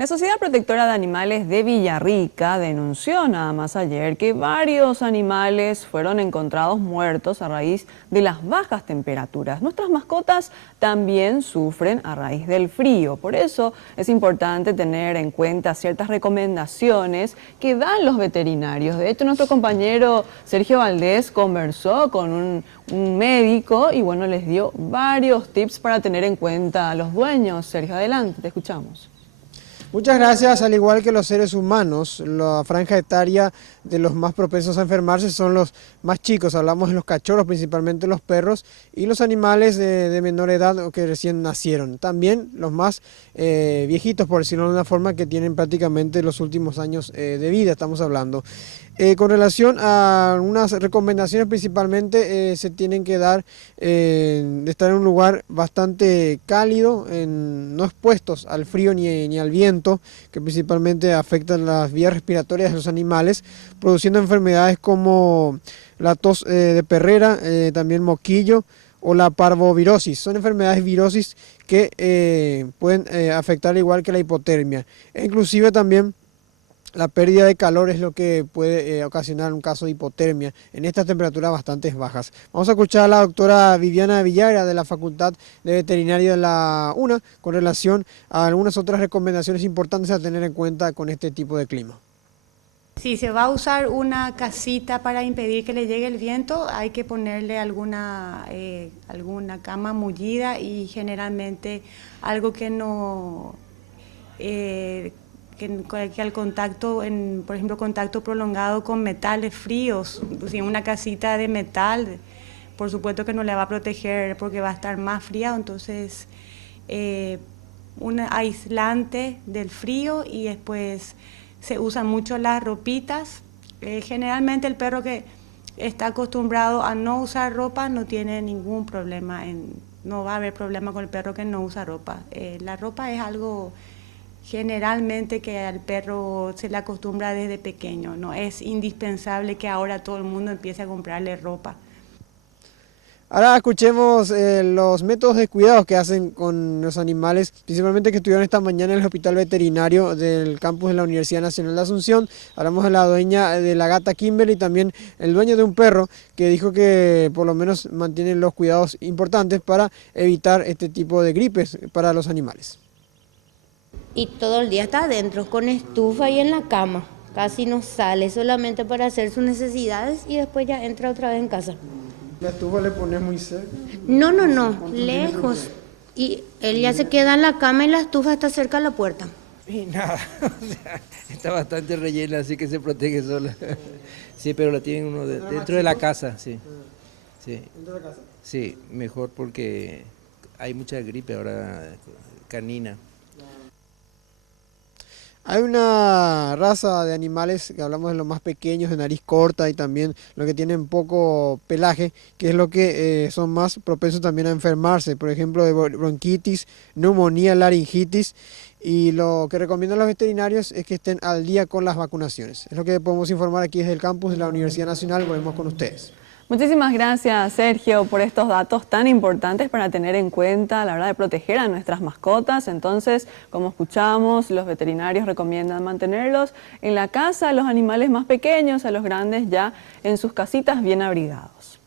La Sociedad Protectora de Animales de Villarrica denunció nada más ayer que varios animales fueron encontrados muertos a raíz de las bajas temperaturas. Nuestras mascotas también sufren a raíz del frío. Por eso es importante tener en cuenta ciertas recomendaciones que dan los veterinarios. De hecho, nuestro compañero Sergio Valdés conversó con un médico y bueno, les dio varios tips para tener en cuenta a los dueños. Sergio, adelante, te escuchamos. Muchas gracias. Al igual que los seres humanos, la franja etaria de los más propensos a enfermarse son los más chicos. Hablamos de los cachorros, principalmente los perros, y los animales de menor edad o que recién nacieron. También los más viejitos, por decirlo de una forma, que tienen prácticamente los últimos años de vida, estamos hablando. Con relación a algunas recomendaciones, principalmente se tienen que dar de estar en un lugar bastante cálido, no expuestos al frío ni al viento, que principalmente afectan las vías respiratorias de los animales, produciendo enfermedades como la tos de perrera, también moquillo o la parvovirosis. Son enfermedades virosis que pueden afectar igual que la hipotermia. E inclusive también la pérdida de calor es lo que puede ocasionar un caso de hipotermia en estas temperaturas bastante bajas. Vamos a escuchar a la doctora Viviana Villagra de la Facultad de Veterinaria de la UNA con relación a algunas otras recomendaciones importantes a tener en cuenta con este tipo de clima. Si se va a usar una casita para impedir que le llegue el viento, hay que ponerle alguna cama mullida y generalmente algo que no... que al contacto, por ejemplo, contacto prolongado con metales fríos, si una casita de metal, por supuesto que no le va a proteger porque va a estar más fría, entonces un aislante del frío y después se usan mucho las ropitas. Generalmente el perro que está acostumbrado a no usar ropa no tiene ningún problema, no va a haber problema con el perro que no usa ropa. La ropa es algo generalmente que al perro se le acostumbra desde pequeño, no es indispensable que ahora todo el mundo empiece a comprarle ropa. Ahora escuchemos los métodos de cuidado que hacen con los animales, principalmente que estuvieron esta mañana en el hospital veterinario del campus de la Universidad Nacional de Asunción. Hablamos de la dueña de la gata Kimberly y también el dueño de un perro que dijo que por lo menos mantienen los cuidados importantes para evitar este tipo de gripes para los animales. Y todo el día está adentro con estufa y en la cama, casi no sale, solamente para hacer sus necesidades y después ya entra otra vez en casa. ¿La estufa le pones muy cerca? No, lejos. Y él ya se queda en la cama y la estufa está cerca de la puerta. Y nada, o sea, está bastante rellena, así que se protege sola. Sí, pero la tienen uno dentro de la casa, sí. Sí. ¿Dentro de la casa? Sí, mejor porque hay mucha gripe ahora canina. Hay una raza de animales que hablamos de los más pequeños, de nariz corta y también los que tienen poco pelaje, que es lo que son más propensos también a enfermarse, por ejemplo de bronquitis, neumonía, laringitis, y lo que recomiendan los veterinarios es que estén al día con las vacunaciones. Es lo que podemos informar aquí desde el campus de la Universidad Nacional. Volvemos con ustedes. Muchísimas gracias, Sergio, por estos datos tan importantes para tener en cuenta a la hora de proteger a nuestras mascotas. Entonces, como escuchamos, los veterinarios recomiendan mantenerlos en la casa, a los animales más pequeños, a los grandes ya en sus casitas bien abrigados.